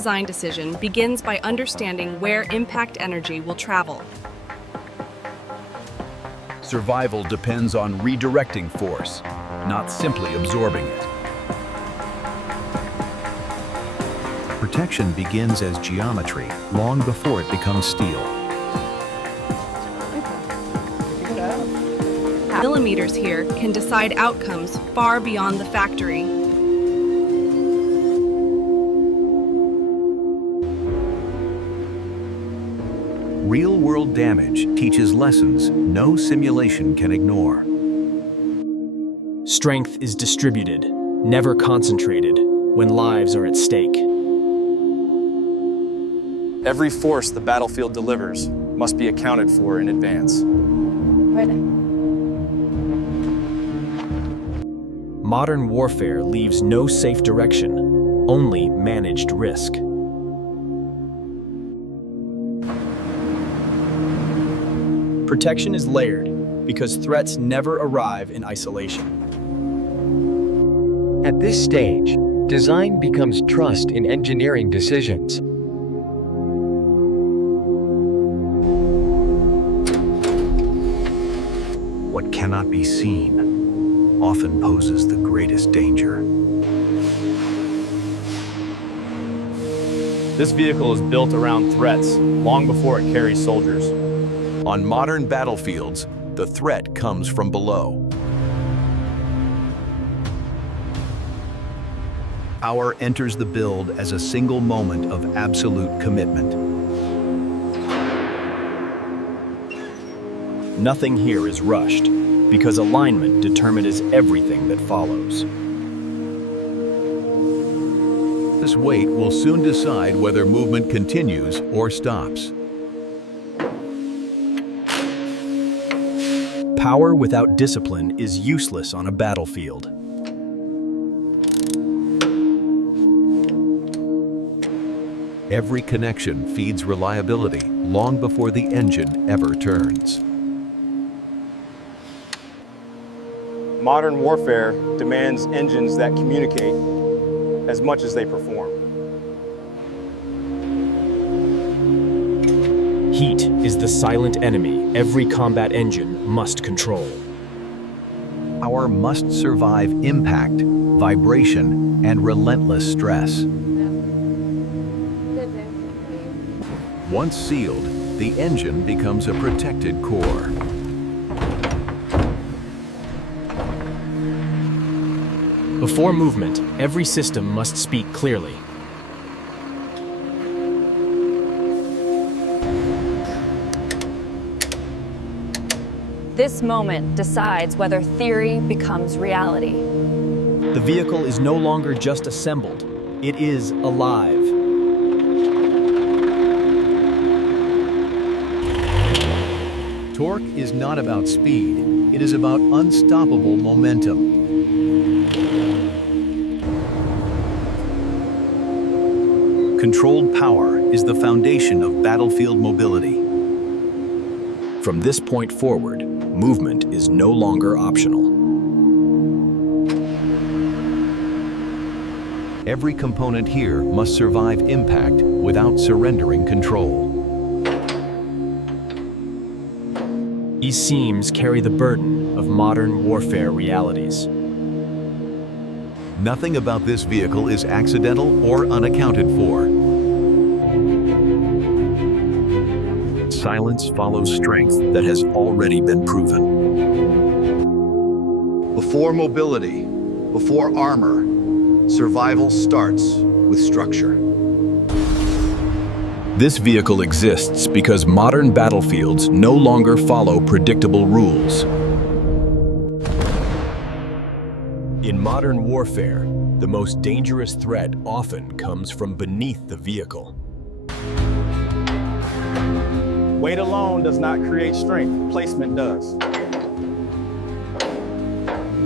design decision begins by understanding where impact energy will travel. Survival depends on redirecting force, not simply absorbing it. Protection begins as geometry long before it becomes steel. Millimeters here can decide outcomes far beyond the factory. Real-world damage teaches lessons no simulation can ignore. Strength is distributed, never concentrated, when lives are at stake. Every force the battlefield delivers must be accounted for in advance. Modern warfare leaves no safe direction, only managed risk. Protection is layered because threats never arrive in isolation. At this stage, design becomes trust in engineering decisions. What cannot be seen often poses the greatest danger. This vehicle is built around threats long before it carries soldiers. On modern battlefields, the threat comes from below. Power enters the build as a single moment of absolute commitment. Nothing here is rushed, because alignment determines everything that follows. This weight will soon decide whether movement continues or stops. Power without discipline is useless on a battlefield. Every connection feeds reliability long before the engine ever turns. Modern warfare demands engines that communicate as much as they perform. Heat is the silent enemy every combat engine must control. Power must survive impact, vibration, and relentless stress. Once sealed, the engine becomes a protected core. Before movement, every system must speak clearly. This moment decides whether theory becomes reality. The vehicle is no longer just assembled, it is alive. Torque is not about speed, it is about unstoppable momentum. Controlled power is the foundation of battlefield mobility. From this point forward, movement is no longer optional. Every component here must survive impact without surrendering control. These seams carry the burden of modern warfare realities. Nothing about this vehicle is accidental or unaccounted for. Silence follows strength that has already been proven. Before mobility, before armor, survival starts with structure. This vehicle exists because modern battlefields no longer follow predictable rules. In modern warfare, the most dangerous threat often comes from beneath the vehicle. Weight alone does not create strength, placement does.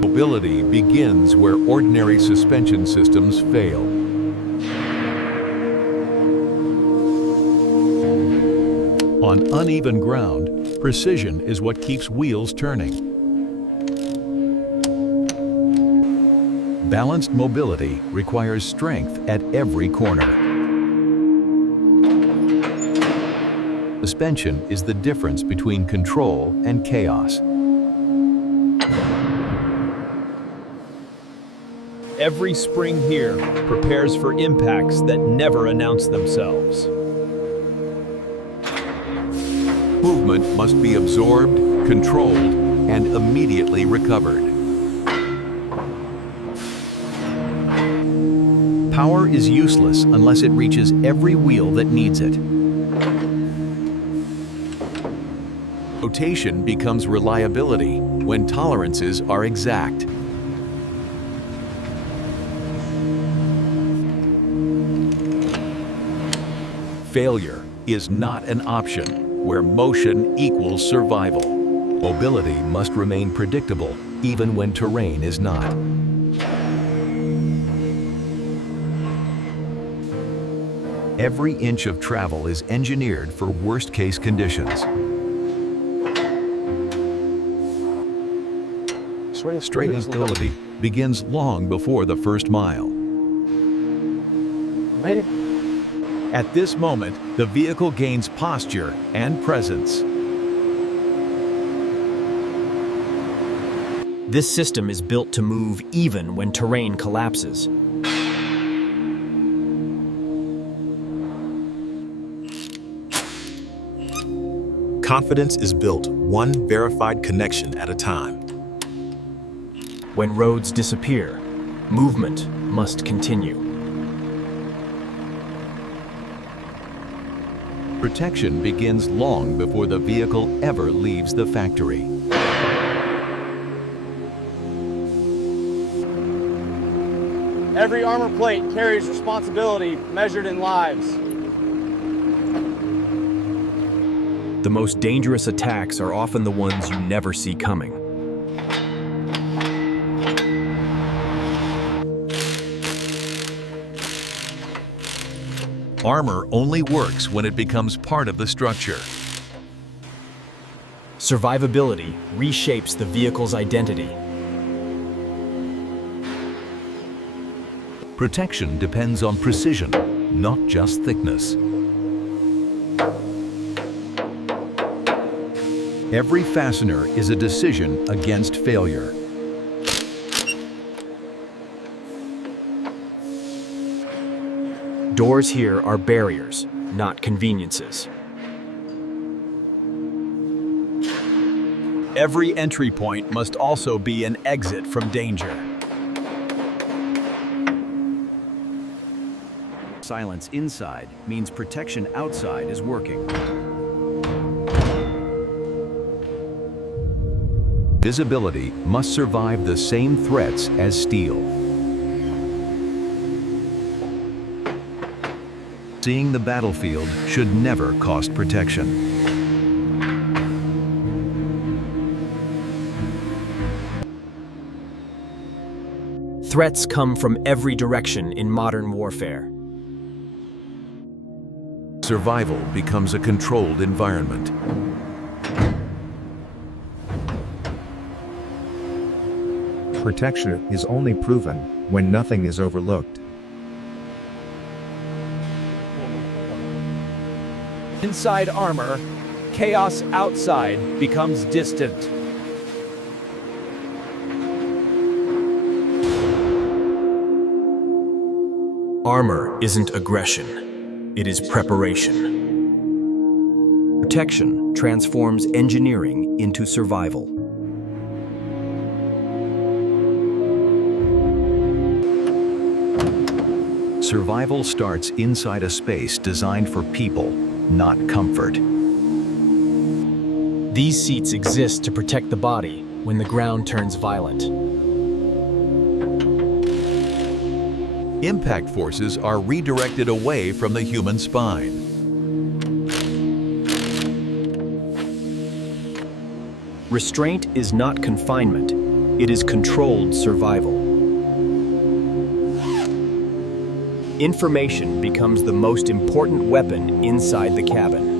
Mobility begins where ordinary suspension systems fail. On uneven ground, precision is what keeps wheels turning. Balanced mobility requires strength at every corner. Suspension is the difference between control and chaos. Every spring here prepares for impacts that never announce themselves. Movement must be absorbed, controlled, and immediately recovered. Power is useless unless it reaches every wheel that needs it. Rotation becomes reliability when tolerances are exact. Failure is not an option where motion equals survival. Mobility must remain predictable even when terrain is not. Every inch of travel is engineered for worst-case conditions. Stability begins long before the first mile. At this moment, the vehicle gains posture and presence. This system is built to move even when terrain collapses. Confidence is built one verified connection at a time. When roads disappear, movement must continue. Protection begins long before the vehicle ever leaves the factory. Every armor plate carries responsibility measured in lives. The most dangerous attacks are often the ones you never see coming. Armor only works when it becomes part of the structure. Survivability reshapes the vehicle's identity. Protection depends on precision, not just thickness. Every fastener is a decision against failure. Doors here are barriers, not conveniences. Every entry point must also be an exit from danger. Silence inside means protection outside is working. Visibility must survive the same threats as steel. Seeing the battlefield should never cost protection. Threats come from every direction in modern warfare. Survival becomes a controlled environment. Protection is only proven when nothing is overlooked. Inside armor, chaos outside becomes distant. Armor isn't aggression, it is preparation. Protection transforms engineering into survival. Survival starts inside a space designed for people, not comfort. These seats exist to protect the body when the ground turns violent. Impact forces are redirected away from the human spine. Restraint is not confinement, it is controlled survival. Information becomes the most important weapon inside the cabin.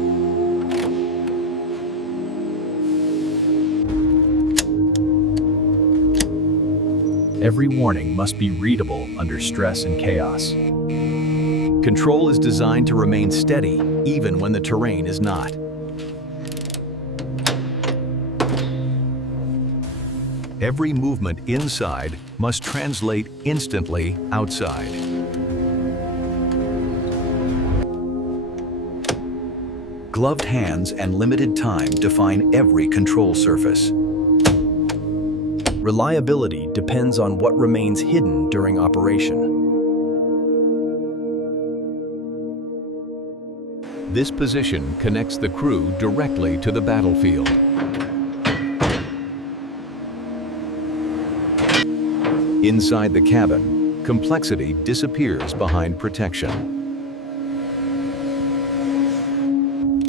Every warning must be readable under stress and chaos. Control is designed to remain steady even when the terrain is not. Every movement inside must translate instantly outside. Gloved hands and limited time define every control surface. Reliability depends on what remains hidden during operation. This position connects the crew directly to the battlefield. Inside the cabin, complexity disappears behind protection.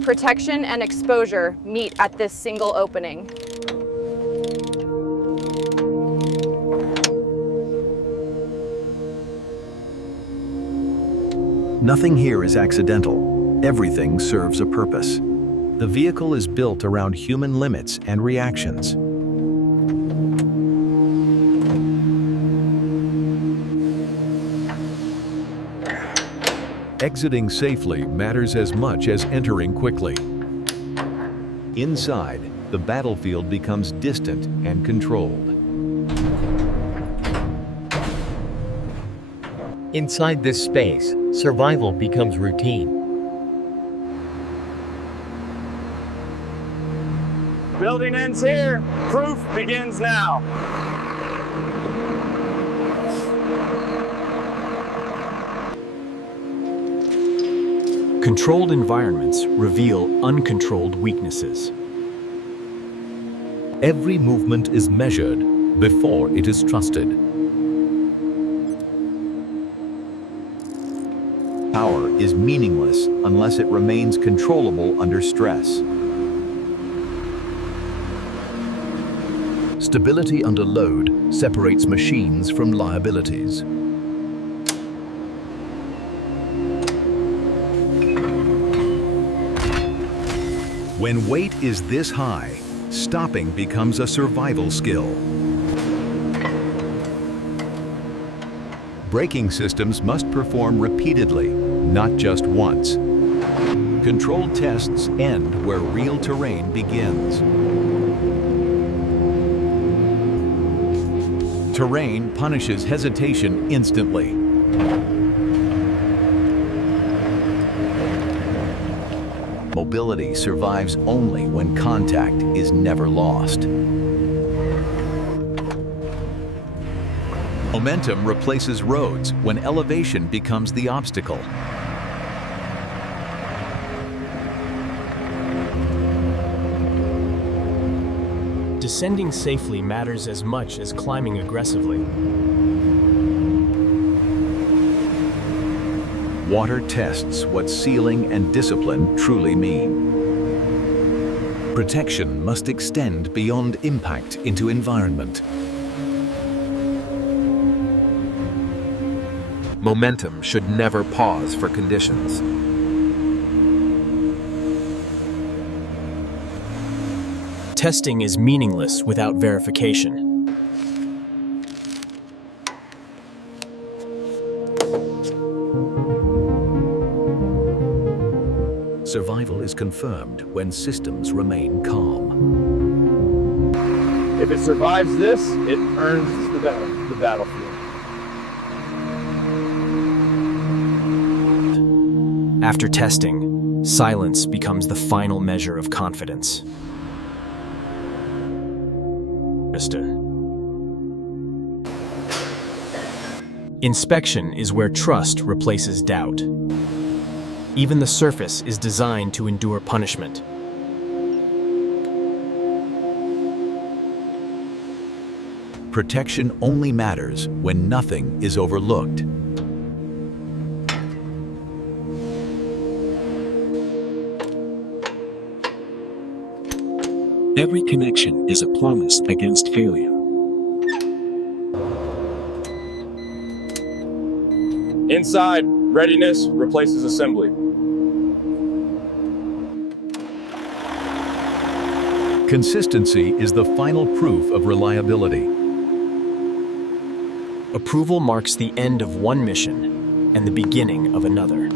Protection and exposure meet at this single opening. Nothing here is accidental. Everything serves a purpose. The vehicle is built around human limits and reactions. Exiting safely matters as much as entering quickly. Inside, the battlefield becomes distant and controlled. Inside this space, survival becomes routine. Building ends here. Proof begins now. Controlled environments reveal uncontrolled weaknesses. Every movement is measured before it is trusted. Power is meaningless unless it remains controllable under stress. Stability under load separates machines from liabilities. When weight is this high, stopping becomes a survival skill. Braking systems must perform repeatedly, not just once. Controlled tests end where real terrain begins. Terrain punishes hesitation instantly. Mobility survives only when contact is never lost. Momentum replaces roads when elevation becomes the obstacle. Descending safely matters as much as climbing aggressively. Water tests what sealing and discipline truly mean. Protection must extend beyond impact into environment. Momentum should never pause for conditions. Testing is meaningless without verification. Survival is confirmed when systems remain calm. If it survives this, it earns the battlefield. After testing, silence becomes the final measure of confidence. Inspection is where trust replaces doubt. Even the surface is designed to endure punishment. Protection only matters when nothing is overlooked. Every connection is a promise against failure. Inside, readiness replaces assembly. Consistency is the final proof of reliability. Approval marks the end of one mission and the beginning of another.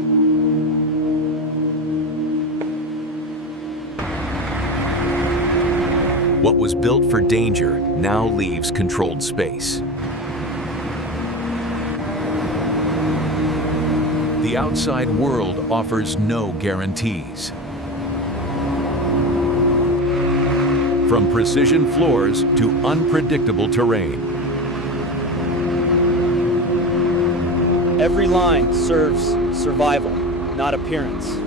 What was built for danger now leaves controlled space. The outside world offers no guarantees. From precision floors to unpredictable terrain. Every line serves survival, not appearance.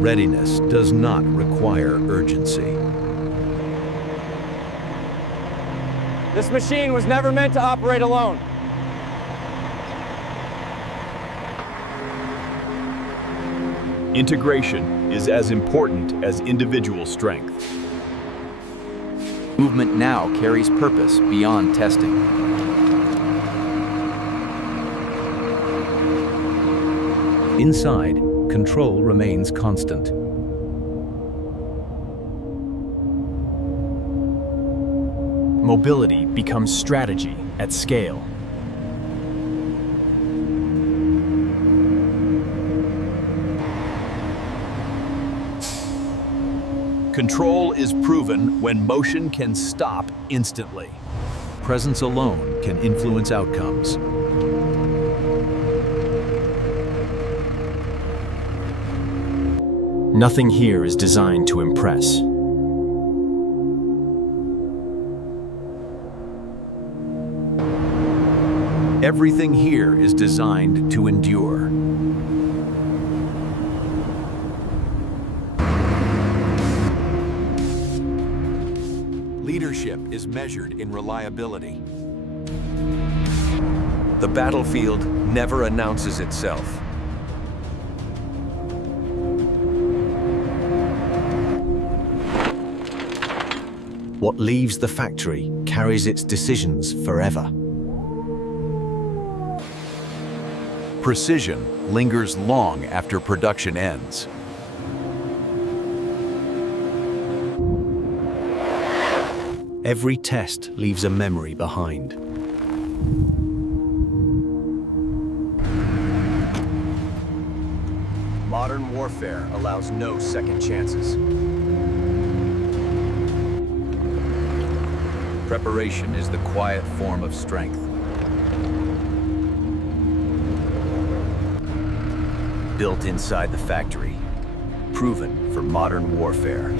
Readiness does not require urgency. This machine was never meant to operate alone. Integration is as important as individual strength. Movement now carries purpose beyond testing. Inside, control remains constant. Mobility becomes strategy at scale. Control is proven when motion can stop instantly. Presence alone can influence outcomes. Nothing here is designed to impress. Everything here is designed to endure. Leadership is measured in reliability. The battlefield never announces itself. What leaves the factory carries its decisions forever. Precision lingers long after production ends. Every test leaves a memory behind. Modern warfare allows no second chances. Preparation is the quiet form of strength. Built inside the factory, proven for modern warfare.